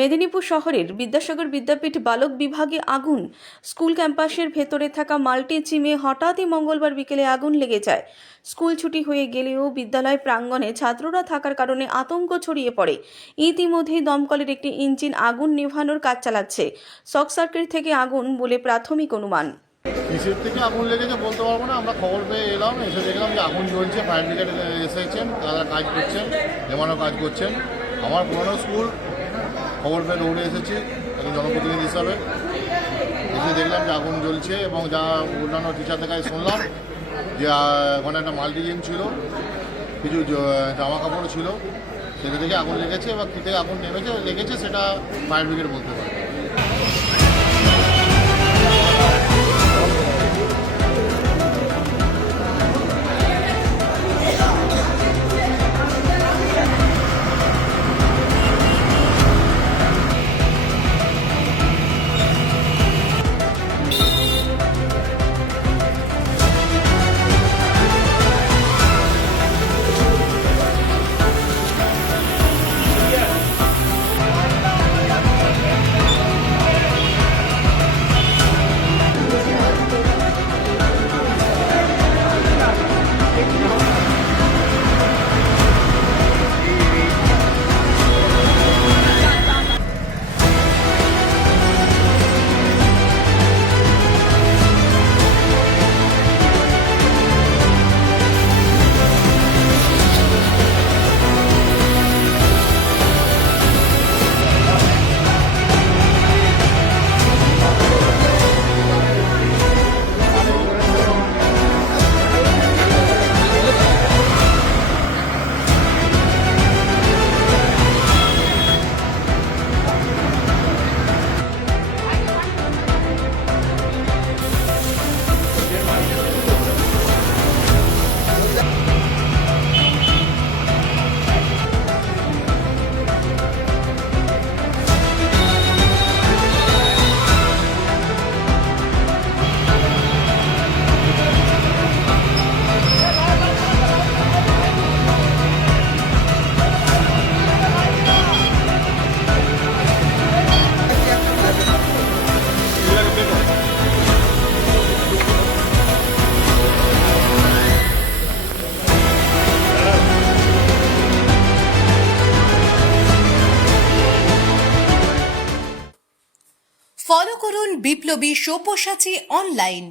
মেদিনীপুর শহরের বিদ্যাসাগর বিদ্যাপীঠ বালক বিভাগে আগুন। স্কুল ক্যাম্পাসের ভেতরে থাকা মাল্টি জিমে হঠাৎই মঙ্গলবার বিকেলে আগুন লেগে যায়। স্কুল ছুটি হয়ে গেলেও বিদ্যালয় প্রাঙ্গণে ছাত্ররা থাকার কারণে আতঙ্ক ছড়িয়ে পড়ে। ইতিমধ্যেই দমকলের একটি ইঞ্জিন আগুন নেভানোর কাজ চালাচ্ছে। শর্ট সার্কিট থেকে আগুন বলে প্রাথমিক অনুমান। কিসের থেকে আগুন লেগেছে বলতে পারবো না। আমরা খবর পেয়ে এলাম, এসে দেখলাম যে আগুন জ্বলছে। ফায়ার ব্রিগেড এসেছেন, তারা কাজ করছেন, নেমানো কাজ করছেন। আমার পুরনো স্কুল, খবর পেয়ে দৌড়ে এসেছি একজন জনপ্রতিনিধি হিসাবে। এসে দেখলাম যে আগুন জ্বলছে এবং যা অন্যান্য টিচারদের কাছে শুনলাম যে ওখানে একটা মাল্টি জিম ছিল, কিছু জামা কাপড় ছিল, সেটা থেকে আগুন লেগেছে। এবার কী থেকে আগুন লেগেছে সেটা ফায়ার ব্রিগেড বলতে পারে। ফলো করুন বিপ্লবী সব্যসাচী অনলাইন।